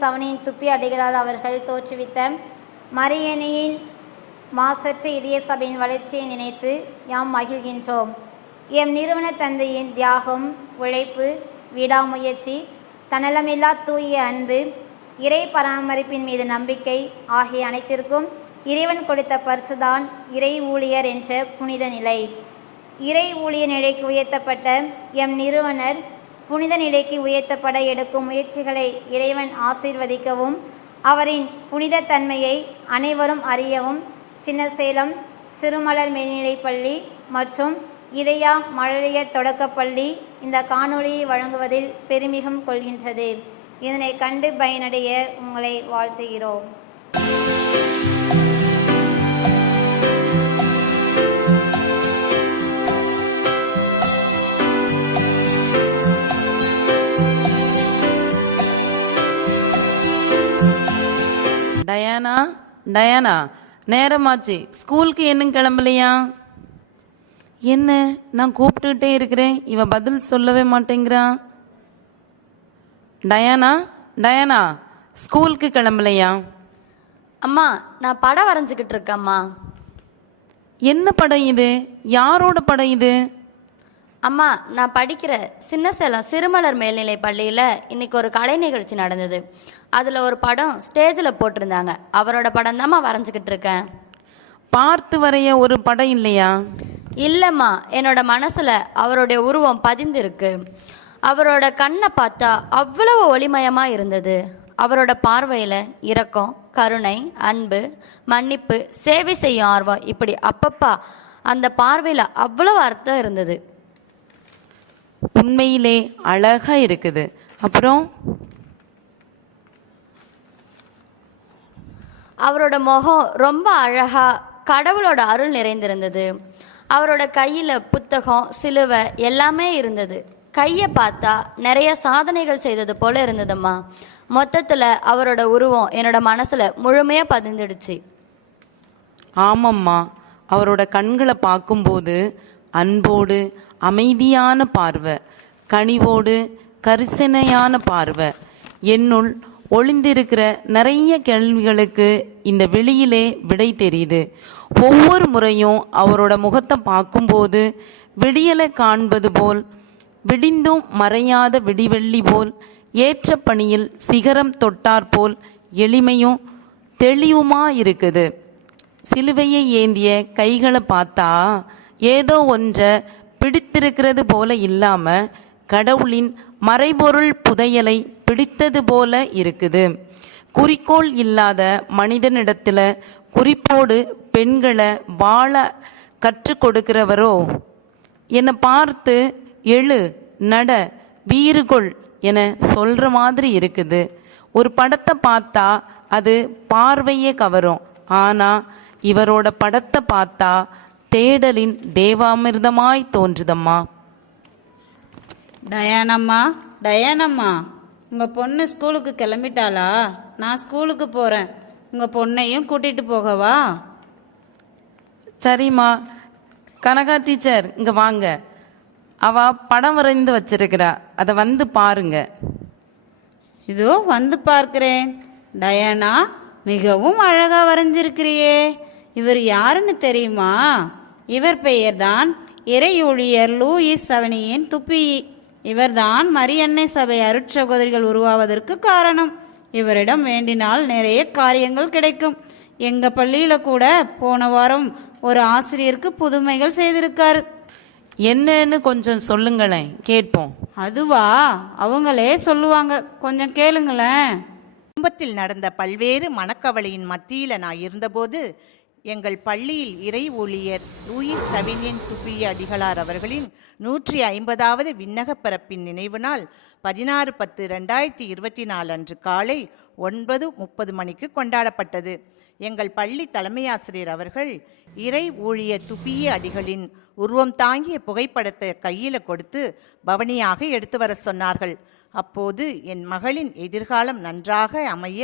சவனின் துப்பி அடிகளால் அவர்கள் தோற்றுவித்த மரியணியின் மாசற்ற இதய சபையின் வளர்ச்சியை நினைத்து யாம் மகிழ்கின்றோம். எம் நிறுவன தந்தையின் தியாகம் உழைப்பு விடாமுயற்சி தன்னலமில்லா தூய அன்பு இறை பராமரிப்பின் மீது நம்பிக்கை ஆகிய அனைத்திற்கும் இறைவன் கொடுத்த பரிசுதான் இறை ஊழியர் என்ற புனித நிலை. இறை ஊழியர் நிலைக்கு உயர்த்தப்பட்ட எம் நிறுவனர் புனித நிலைக்கு உயர்த்தப்பட எடுக்கும் முயற்சிகளை இறைவன் ஆசீர்வதிக்கவும் அவரின் புனித தன்மையை அனைவரும் அறியவும் சின்னசேலம் சிறுமலர் மேல்நிலைப்பள்ளி மற்றும் இதயா மழலையர் தொடக்கப்பள்ளி இந்த காணொளியை வழங்குவதில் பெருமிகம் கொள்கின்றது. இதனை கண்டு பயனடைய உங்களை வாழ்த்துகிறோம். டயானா? டயானா நேரமாச்சு. ஸ்கூலுக்கு இன்னும் கிளம்பலையா? என்ன? நான் கூப்பிட்டுக்கிட்டே இருக்கிறேன். இவன் பதில் சொல்லவே மாட்டேங்கிறான் டயானா? டயானா ஸ்கூலுக்கு கிளம்பலையா? அம்மா நான் படம் வரைஞ்சிக்கிட்டு இருக்கேம்மா என்ன படம் இது? யாரோட படம் இது? அம்மா நான் படிக்கிற சின்ன சேலம் சிறுமலர் மேல்நிலை பள்ளியில் இன்னைக்கு ஒரு கலை நிகழ்ச்சி நடந்தது. அதில் ஒரு படம் ஸ்டேஜில் போட்டிருந்தாங்க. அவரோட படம் தாம்மா வரைஞ்சிக்கிட்டு இருக்கேன். பார்த்து வரைய ஒரு படம் இல்லையா? இல்லைம்மா என்னோட மனசில் அவருடைய உருவம் பதிந்திருக்கு. அவரோட கண்ணை பார்த்தா அவ்வளவு ஒளிமயமாக இருந்தது. அவரோட பார்வையில் இரக்கம் கருணை அன்பு மன்னிப்பு சேவை செய்யும் ஆர்வம் இப்படி அப்பப்பா அந்த பார்வையில் அவ்வளவு அர்த்தம் இருந்தது. உண்மையிலே அழகா இருக்குது. அப்புறம் அவரோட முகம் ரொம்ப அழகா கடவுளோட அருள் நிறைந்திருந்தது. அவரோட கையில் புத்தகம் சிலுவை எல்லாமே இருந்தது. கையை பார்த்தா நிறைய சாதனைகள் செய்தது போல இருந்ததும்மா. மொத்தத்தில் அவரோட உருவம் என்னோட மனசில் முழுமையாக பதிந்துடுச்சு. ஆமம்மா. அவரோட கண்களை பார்க்கும்போது அன்போடு அமைதியான பார்வை கனிவோடு கரிசனையான பார்வை. என்னுள் ஒளிந்திருக்கிற நிறைய கேள்விகளுக்கு இந்த வெளியிலே விடை தெரியுது. ஒவ்வொரு முறையும் அவரோட முகத்தை பார்க்கும்போது விடியலை காண்பது போல் விடிந்தும் மறையாத விடிவெள்ளி போல் ஏற்ற பணியில் சிகரம் தொட்டாற்போல் எளிமையும் தெளிவுமா இருக்குது. சிலுவையை ஏந்திய கைகளை பார்த்தா ஏதோ ஒன்றை பிடித்திருக்கிறது போல இல்லாமல் கடவுளின் மறைபொருள் புதையலை பிடித்தது போல இருக்குது. குறிக்கோள் இல்லாத மனிதனிடத்தில் குறிப்போடு பெண்களை வாழ கற்றுக் கொடுக்கிறவரோ? என்னை பார்த்து எழு நட வீறுகொள் என சொல்கிற மாதிரி இருக்குது. ஒரு படத்தை பார்த்தா அது பார்வையே கவரும். ஆனால் இவரோட படத்தை பார்த்தா தேடலின் தேவாமிர்தமாய் தோன்றுதம்மா. டயானம்மா டயானம்மா உங்கள் பொண்ணு ஸ்கூலுக்கு கிளம்பிட்டாளா? நான் ஸ்கூலுக்கு போகிறேன் உங்கள் பொண்ணையும் கூட்டிகிட்டு போகவா? சரிம்மா. கனகா டீச்சர் இங்க வாங்க. அவ படம் வரைந்து வச்சிருக்கிறா. அதை வந்து பாருங்க. இதோ வந்து பார்க்கிறேன். டயானா மிகவும் அழகா வரைஞ்சிருக்கிறியே. இவர் யாருன்னு தெரியுமா? இவர் பெயர்தான் இறையூழியர் லூயிஸ் சவனியின் துப்பி. இவர்தான் மரியன்னை சபை அருட்சகோதரிகள் உருவாவதற்கு காரணம். இவரிடம் வேண்டினால் நிறைய காரியங்கள் கிடைக்கும். எங்க பள்ளியில கூட போன வாரம் ஒரு ஆசிரியருக்கு புதுமைகள் செய்திருக்காரு. என்னன்னு கொஞ்சம் சொல்லுங்களேன் கேட்போம். அதுவா? அவங்களே சொல்லுவாங்க. கொஞ்சம் கேளுங்களேன். குடும்பத்தில் நடந்த பல்வேறு மனக்கவலையின் மத்தியில் நான் இருந்தபோது எங்கள் பள்ளியில் இறை ஊழியர் லூயிஸ் சவினியன் துப்பிய அடிகளார் அவர்களின் நூற்றி ஐம்பதாவது விண்ணகப் பிறப்பின் நினைவு நாள் பதினாறு பத்து ரெண்டாயிரத்தி இருபத்தி நாலு அன்று காலை ஒன்பது முப்பது மணிக்கு கொண்டாடப்பட்டது. எங்கள் பள்ளி தலைமையாசிரியர் அவர்கள் இறை ஊழிய துப்பிய அடிகளின் உருவம் தாங்கிய புகைப்படத்தை கையில் கொடுத்து பவனியாக எடுத்து வர சொன்னார்கள். அப்போது என் மகளின் எதிர்காலம் நன்றாக அமைய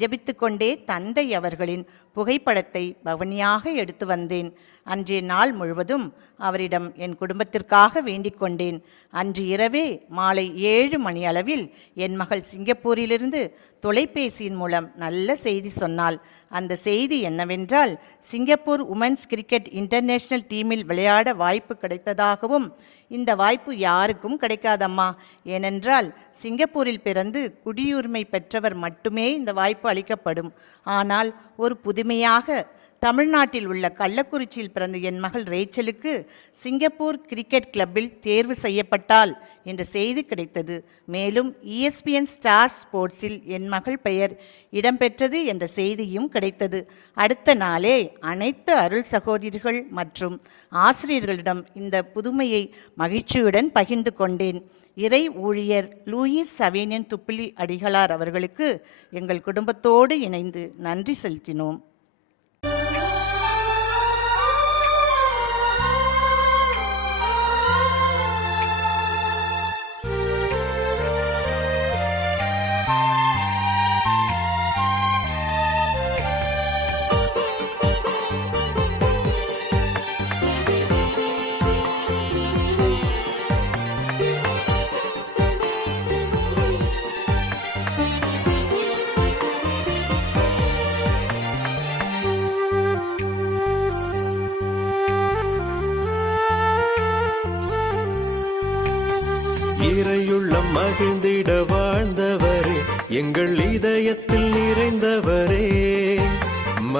ஜெபித்துக்கொண்டே தந்தை அவர்களின் புகைப்படத்தை பவனியாக எடுத்து வந்தேன். அன்றைய நாள் முழுவதும் அவரிடம் என் குடும்பத்திற்காக வேண்டிக் கொண்டேன். அன்று இரவே மாலை ஏழு மணி அளவில் என் மகள் சிங்கப்பூரிலிருந்து தொலைபேசியின் மூலம் நல்ல செய்தி சொன்னாள். அந்த செய்தி என்னவென்றால் சிங்கப்பூர் உமன்ஸ் கிரிக்கெட் இன்டர்நேஷனல் டீமில் விளையாட வாய்ப்பு கிடைத்ததாகவும் இந்த வாய்ப்பு யாருக்கும் கிடைக்காதம்மா. ஏனென்றால் சிங்கப்பூரில் பிறந்து குடியுரிமை பெற்றவர் மட்டுமே இந்த வாய்ப்பு அளிக்கப்படும். ஆனால் ஒரு புதுமையாக தமிழ்நாட்டில் உள்ள கள்ளக்குறிச்சியில் பிறந்த என் மகள் ரேச்சலுக்கு சிங்கப்பூர் கிரிக்கெட் கிளப்பில் தேர்வு செய்யப்பட்டால் என்ற செய்தி கிடைத்தது. மேலும் இஎஸ்பிஎன் ஸ்டார் ஸ்போர்ட்ஸில் என் மகள் பெயர் இடம்பெற்றது என்ற செய்தியும் கிடைத்தது. அடுத்த நாளே அனைத்து அருள் சகோதரிகள் மற்றும் ஆசிரியர்களிடம் இந்த புதுமையை மகிழ்ச்சியுடன் பகிர்ந்து கொண்டேன். இறை ஊழியர் லூயிஸ் சவேனியன் துப்பிலி அடிகளார் அவர்களுக்கு எங்கள் குடும்பத்தோடு இணைந்து நன்றி செலுத்தினோம்.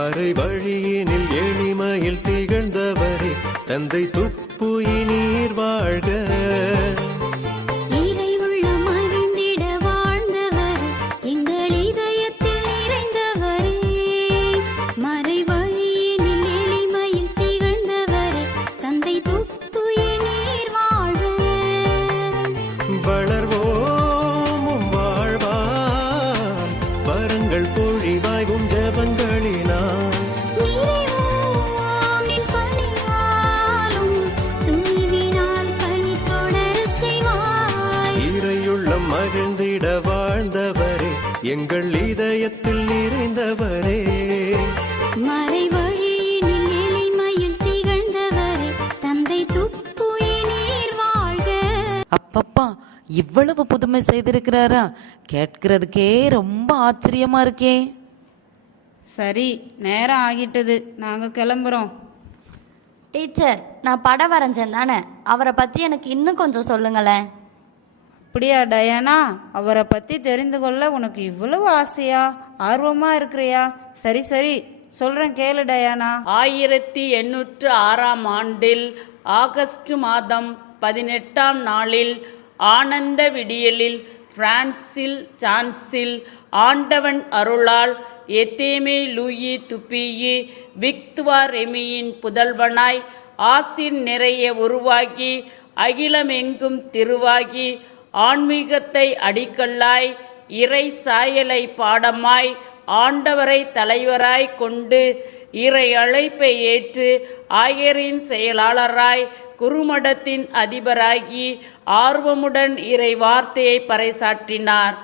மறை வழியினில் எளிமையில் திகழ்ந்தவரே. தந்தை துப்பு நீர் வாழ்க. அப்பப்பா இவ்வளவு புதுமை செய்திருக்கிறாரா? கேட்கிறதுக்கே ரொம்ப ஆச்சரியமா இருக்கே. சரி நேரம் ஆகிட்டது. நாங்கள் கிளம்புறோம். டீச்சர் நான் படம் வரைஞ்சேன் தானே? அவரை பற்றி எனக்கு இன்னும் கொஞ்சம் சொல்லுங்களேன். அப்படியா டயானா? அவரை பற்றி தெரிந்து கொள்ள உனக்கு இவ்வளவு ஆசையா? ஆர்வமாக இருக்கிறியா? சரி சரி. சொல்கிறேன் கேளு டயானா. ஆயிரத்தி எண்ணூற்று ஆறாம் ஆண்டில் ஆகஸ்ட் மாதம் பதினெட்டாம் நாளில் ஆனந்த விடியலில் பிரான்சில் சான்ஸில் ஆண்டவன் அருளால் எத்தேமே லூயி துப்பியி விக்துவா ரெமியின் புதல்வனாய் ஆசின் நிறைய உருவாகி அகிலமெங்கும் திருவாகி ஆன்மீகத்தை அடிக்கல்லாய் இறை சாயலை பாடமாய் ஆண்டவரை தலைவராய் கொண்டு இறை அழைப்பை ஏற்று ஆயரின் செயலாளராய் குருமடத்தின் அதிபராகி ஆர்வமுடன் இறை வார்த்தையை பறைசாற்றினார்.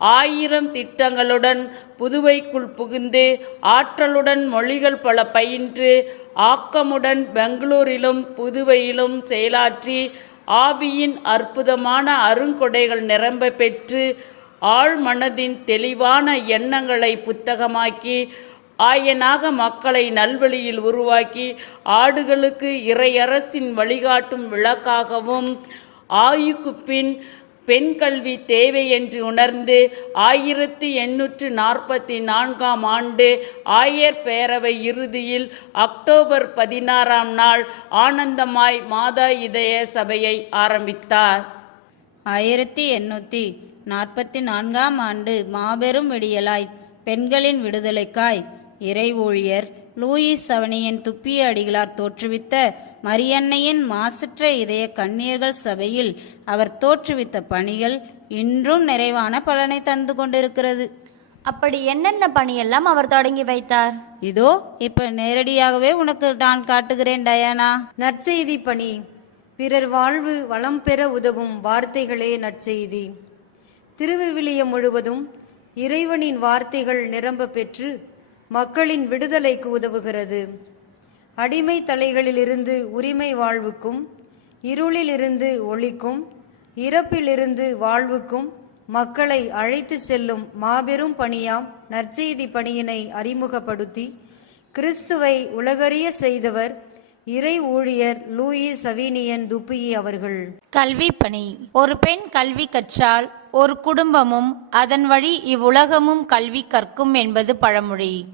ஆயிரம் திட்டங்களுடன் புதுவைக்குள் புகுந்து ஆற்றலுடன் மொழிகள் பல பயின்று ஆக்கமுடன் பெங்களூரிலும் புதுவையிலும் செயலாற்றி ஆவியின் அற்புதமான அருங்கொடைகள் நிரம்ப பெற்று ஆழ்மனதின் தெளிவான எண்ணங்களை புத்தகமாக்கி ஆயனாக மக்களை நல்வழியில் உருவாக்கி ஆடுகளுக்கு இறையரசின் வழிகாட்டும் விளக்காகவும் ஆயுக்கு பின் பெண் கல்வி தேவை என்று உணர்ந்து ஆயிரத்தி எண்ணூற்று நாற்பத்தி நான்காம் ஆண்டு ஆயர் பேரவை இறுதியில் அக்டோபர் பதினாறாம் நாள் ஆனந்தமாய் மாதா இதய சபையை ஆரம்பித்தார். ஆயிரத்தி எண்ணூற்றி நாற்பத்தி நான்காம் ஆண்டு மாபெரும் விடியலாய் பெண்களின் விடுதலைக்காய் இறை ஊழியர் லூயிஸ் சவனியின் துப்பிய அடிகளார் தோற்றுவித்த மரியன்னையின் மாசற்ற இதய கண்ணீர்கள் சபையில் அவர் தோற்றுவித்த பணிகள் இன்றும் நிறைவான பலனை தந்து கொண்டிருக்கிறது. அப்படி என்னென்ன பணியெல்லாம் அவர் தொடங்கி வைத்தார்? இதோ இப்ப நேரடியாகவே உனக்கு நான் காட்டுகிறேன் டயானா. நற்செய்தி பணி. பிறர் வாழ்வு வளம் பெற உதவும் வார்த்தைகளே நற்செய்தி. திருவிவிலியம் முழுவதும் இறைவனின் வார்த்தைகள் நிரம்ப பெற்று மக்களின் விடுதலைக்கு உதவுகிறது. அடிமை தலைகளிலிருந்து உரிமை வாழ்வுக்கும் இருளிலிருந்து ஒளிக்கும் இறப்பிலிருந்து வாழ்வுக்கும் மக்களை அழைத்து செல்லும் மாபெரும் பணியாம் நற்செய்தி பணியினை அறிமுகப்படுத்தி கிறிஸ்துவை உலகறிய செய்தவர் இறை ஊழியர் லூயி சவீனியன் துப்பியி அவர்கள். கல்வி பணி ஒரு பெண் கல்வி கற்றால் ஒரு குடும்பமும் அதன் வழி இவ்வுலகமும் கல்வி கற்கும் என்பது பழமொழி.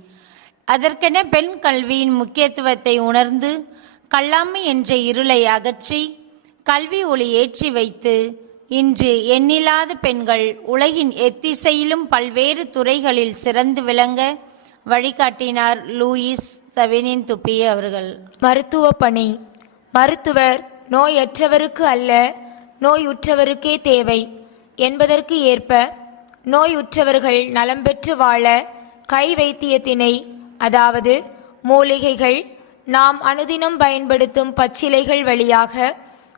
அதற்கென பெண் கல்வியின் முக்கியத்துவத்தை உணர்ந்து கல்லாமை என்ற இருளை அகற்றி கல்வி ஒளி ஏற்றி வைத்து இன்று எண்ணில்லாத பெண்கள் உலகின் எத்திசையிலும் பல்வேறு துறைகளில் சிறந்து விளங்க வழிகாட்டினார் லூயிஸ் சவெனின் துப்பி அவர்கள். மருத்துவ பணி. மருத்துவர் நோயற்றவருக்கு அல்ல நோயுற்றவருக்கே தேவை. என்பதற்கு ஏற்ப நோயுற்றவர்கள் நலம் பெற்று வாழ கை வைத்தியத்தினை அதாவது மூலிகைகள் நாம் அனுதினம் பயன்படுத்தும் பச்சிலைகள் வழியாக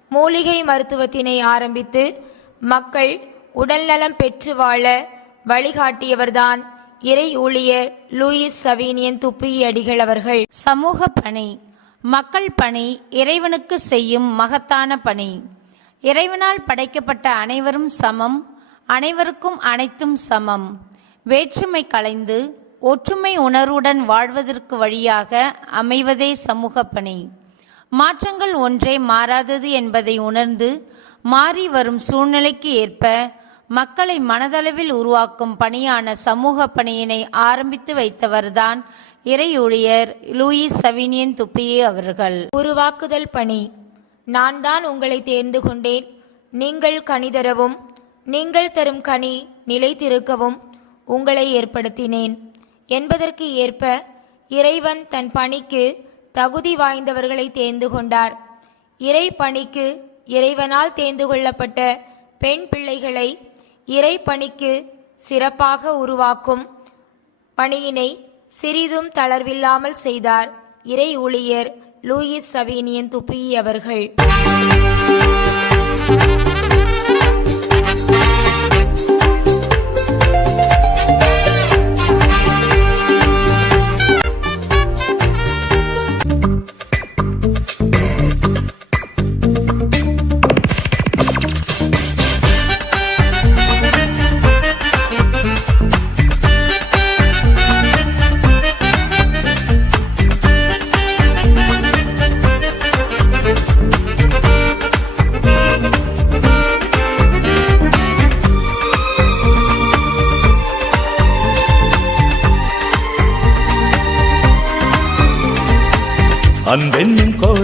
மூலிகை மருத்துவத்தினை ஆரம்பித்து மக்கள் உடல்நலம் பெற்று வாழ வழிகாட்டியவர்தான் இறை ஊழியர் லூயிஸ் சவீனியன் துப்பியடிகள் அவர்கள். சமூக பணி மக்கள் பணி இறைவனுக்கு செய்யும் மகத்தான பணி. இறைவனால் படைக்கப்பட்ட அனைவரும் சமம் அனைவருக்கும் அனைத்தும் சமம். வேற்றுமை கலைந்து ஒற்றுமை உணர்வுடன் வாழ்வதற்கு வழியாக அமைவதே சமூக பணி மாற்றங்கள் ஒன்றே மாறாதது என்பதை உணர்ந்து மாறி வரும் சூழ்நிலைக்கு ஏற்ப மக்களை மனதளவில் உருவாக்கும் பணியான சமூக பணியினை ஆரம்பித்து வைத்தவர்தான் இறை ஊழியர் லூயிஸ் சவினியன் துப்பியே அவர்கள். உருவாக்குதல் பணி. நான் தான் உங்களை தேர்ந்து கொண்டேன் நீங்கள் கனி தரவும் நீங்கள் தரும் கனி நிலைத்திருக்கவும் உங்களை ஏற்படுத்தினேன். என்பதற்கு ஏற்ப இறைவன் தன் பணிக்கு தகுதி வாய்ந்தவர்களை தேர்ந்து கொண்டார் இறை பணிக்கு இறைவனால் தேர்ந்து கொள்ளப்பட்ட பெண் பிள்ளைகளை இறை பணிக்கு சிறப்பாக உருவாக்கும் பணியினை சிறிதும் தளர்வில்லாமல் செய்தார் இறை ஊழியர் லூயிஸ் சவீனியன் துப்பியவர்கள்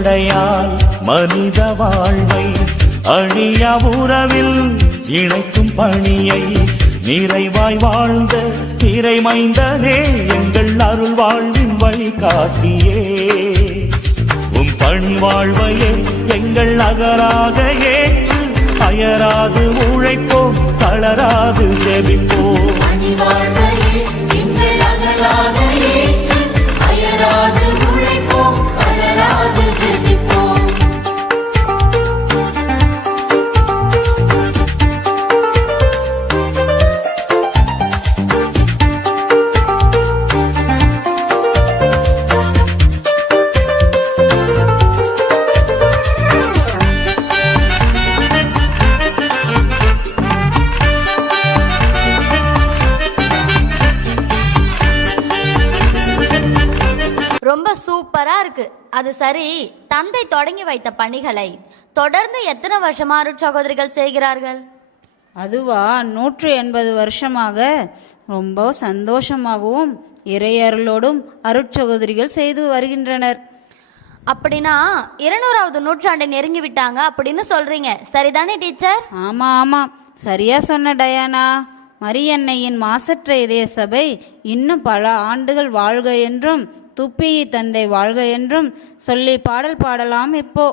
கொடையால் மனித வாழ்வை அழியா உறவில் இணைக்கும் பணியை நிறைவாய் வாழ்ந்த இறைமைந்தனே எங்கள் அருள் வாழ்வின் வழிகாட்டியே. உம் பணி வாழ்வையே எங்கள் அகராக ஏற்று அயராது உழைப்போம் தளராது ஜெபிப்போம் அயராது சரி தந்தை தொடங்கி வைத்த பணிகளை தொடர்ந்து எத்தனை வருஷமா அருட்சகோதரிகள் செய்கிறார்கள்? அதுவா நூற்று எண்பது வருஷமாக ரொம்ப சந்தோஷமாகவும் இறையருளோடும் அருட்சகோதரிகள் செய்து வருகின்றனர். அப்படின்னா இருநூறாவது நூற்றாண்டை நெருங்கி விட்டாங்க அப்படின்னு சொல்றீங்க. சரிதானே டீச்சர்? ஆமா ஆமா. சரியா சொன்ன டயானா. மரியன்னையின் மாசற்ற இதய சபை இன்னும் பல ஆண்டுகள் வாழ்க என்றும் துப்பி தந்தை வாழ்க என்றும் சொல்லி பாடல் பாடலாம் இப்போ.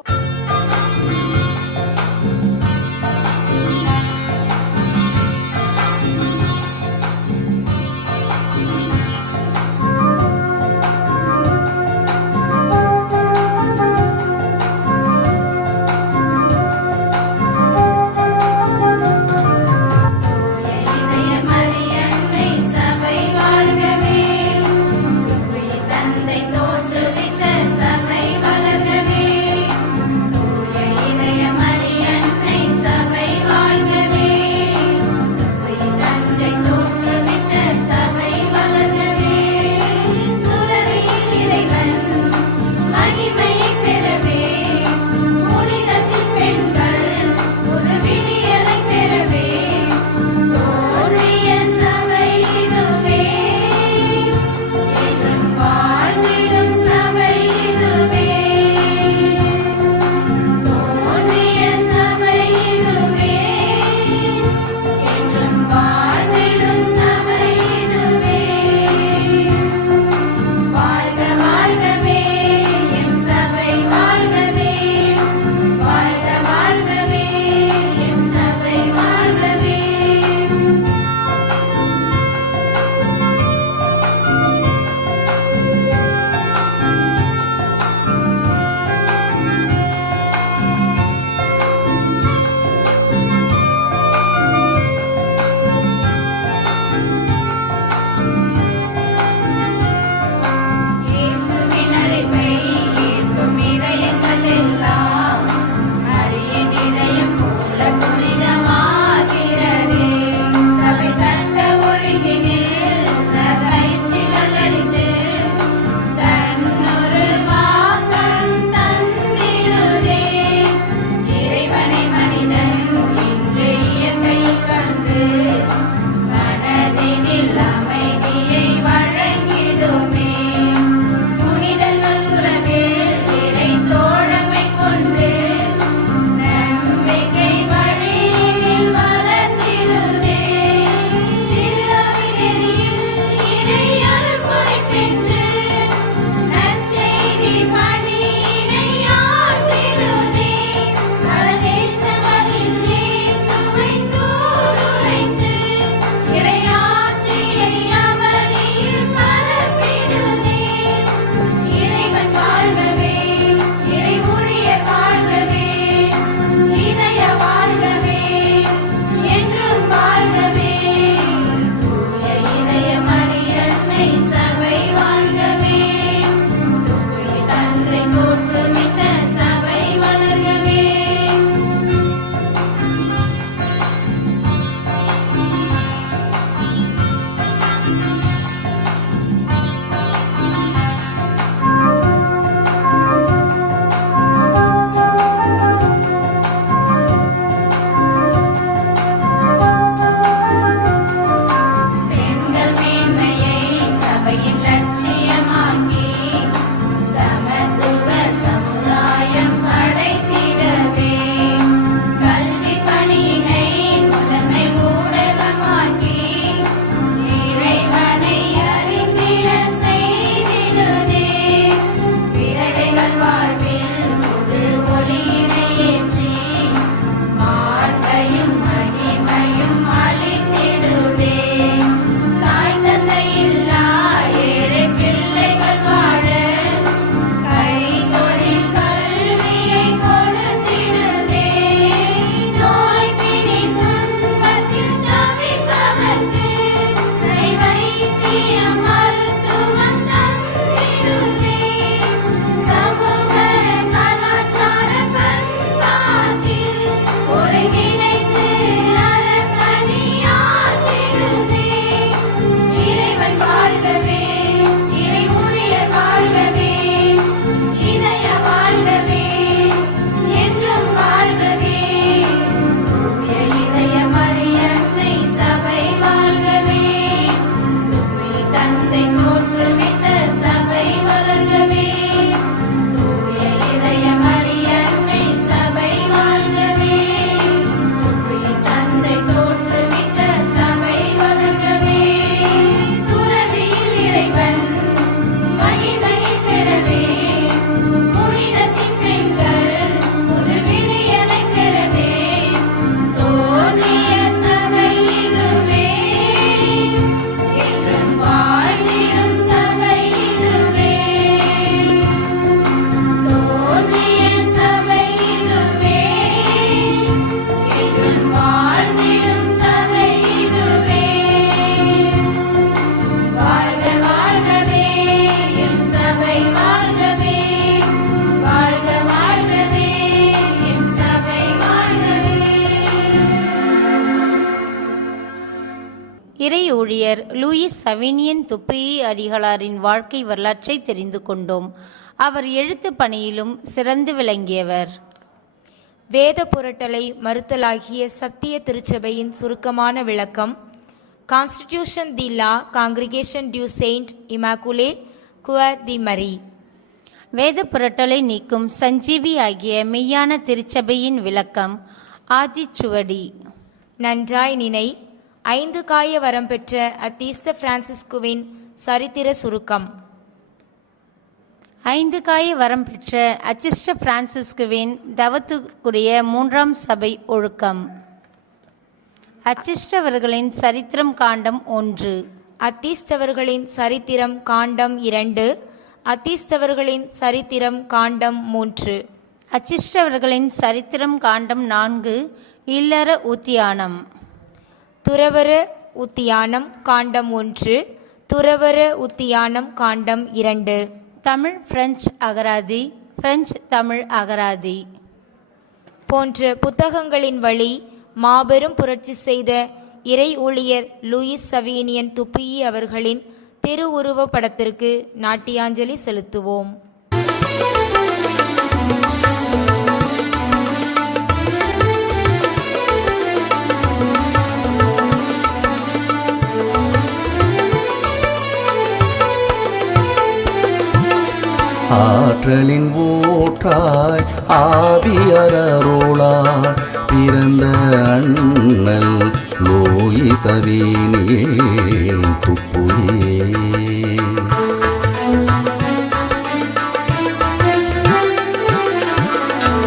லூயிஸ் சவேனியன் துப்பியி அடிகளாரின் வாழ்க்கை வரலாற்றை தெரிந்து கொண்டோம். அவர் எழுத்து பணியிலும் சிறந்து விளங்கியவர். வேத புரட்டலை மறுத்தலாகிய சத்திய திருச்சபையின் சுருக்கமான விளக்கம் கான்ஸ்டிடியூஷன் தி லா காங்கிரிகேஷன் டியூ செயின்ட் இமாக்குலே குவர் தி மரி வேத புரட்டலை நீக்கும் சஞ்சீவி ஆகிய மெய்யான திருச்சபையின் விளக்கம் ஆதிச்சுவடி. நன்றாய் நினை ஐந்து காய வரம் பெற்ற அத்தீஸ்த பிரான்சிஸ்குவின் சரித்திர சுருக்கம். ஐந்து காய வரம் பெற்ற அச்சிஷ்ட பிரான்சிஸ்குவின் தவத்துக்குரிய மூன்றாம் சபை ஒழுக்கம். அச்சிஷ்டவர்களின் சரித்திரம் காண்டம் ஒன்று. அத்தீஸ்தவர்களின் சரித்திரம் காண்டம் இரண்டு. அத்தீஸ்தவர்களின் சரித்திரம் காண்டம் மூன்று. அச்சிஷ்டவர்களின் சரித்திரம் காண்டம் நான்கு. இல்லற உத்தியானம். துறவர உத்தியானம் காண்டம் ஒன்று துறவர உத்தியானம் காண்டம் இரண்டு. தமிழ் பிரெஞ்சு அகராதி பிரெஞ்சு தமிழ் அகராதி. போன்ற புத்தகங்களின் வழி மாபெரும் புரட்சி செய்த இறை ஊழியர் லூயிஸ் சவீனியன் துப்பியி அவர்களின் திருவுருவ படத்திற்கு நாட்டியாஞ்சலி செலுத்துவோம். ஆற்றலின் ஊற்றாய் ஆவியரருளால் பிறந்த அண்ணல் நோயி லோயிசவீனியே துப்புயே.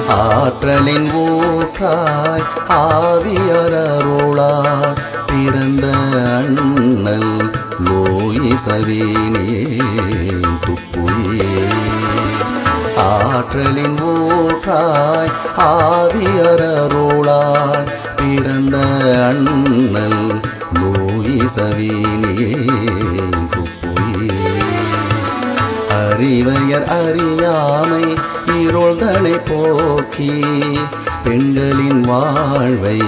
ஆற்றலின் ஊற்றாய் ஆவியரருளால் பிறந்த அண்ணல் நோயி லோயிசவீனியே துப்புயே. ஆற்றலின் ஊற்றாய் ஆவியரருளாய் பிறந்த அண்ணல் லோயிசவீனியே அறிவையர் அறியாமை இருள்தனை போக்கி பெண்களின் வாழ்வை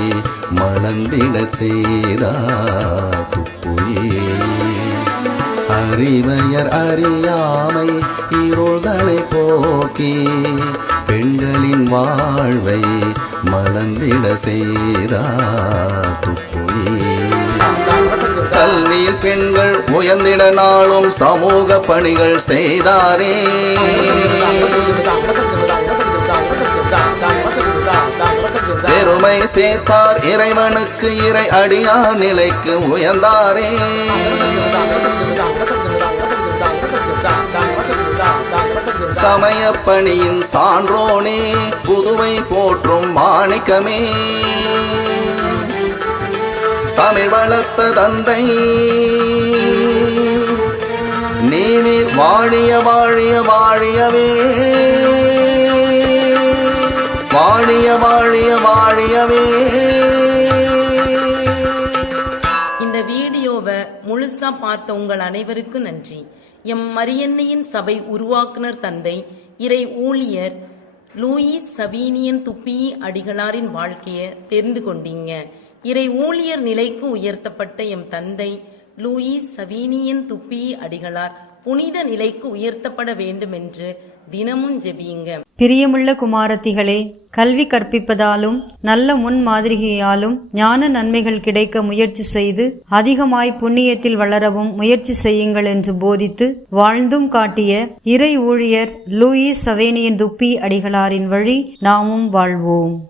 மணந்திட செய்தா துப்புயே அறிவையர் அறியாமை இருள்தலை போக்கி பெண்களின் வாழ்வை மலர்ந்திட செய்தார் துப்புயே கல்வியில் பெண்கள் உயர்ந்திட நாளும் சமூக பணிகள் செய்தாரே. பெருமை சேர்த்தார் இறைவனுக்கு இறை அடியார் நிலைக்கு உயர்ந்தாரே. சமய பணியின் சான்றோனே புதுவை போற்றும் மாணிக்கமே. தமிழ் வளர்த்த தந்தை நீர் வாழிய வாழிய வாழியவே. வாழிய வாழிய வாழியவே. இந்த வீடியோவை முழுசா பார்த்த உங்கள் அனைவருக்கும் நன்றி. எம் மரியன்னையின் சபை உருவாக்குனர் தந்தை இறை ஊழியர் லூயிஸ் சவீனியன் துப்பி அடிகளாரின் வாழ்க்கையை தெரிந்து கொண்டீங்க. இறை ஊழியர் நிலைக்கு உயர்த்தப்பட்ட எம் தந்தை லூயிஸ் சவீனியன் துப்பி அடிகளார் புனித நிலைக்கு உயர்த்தப்பட வேண்டும் என்று தினமும் ஜெபியுங்க. பிரியமுள்ள குமாரத்திகளே கல்வி கற்பிப்பதாலும் நல்ல முன் மாதிரிகையாலும் ஞான நன்மைகள் கிடைக்க முயற்சி செய்து அதிகமாய் புண்ணியத்தில் வளரவும் முயற்சி செய்யுங்கள் என்று போதித்து வாழ்ந்தும் காட்டிய இறை ஊழியர் லூயிஸ் சவேனியன் துப்பி அடிகளாரின் வழி நாமும் வாழ்வோம்.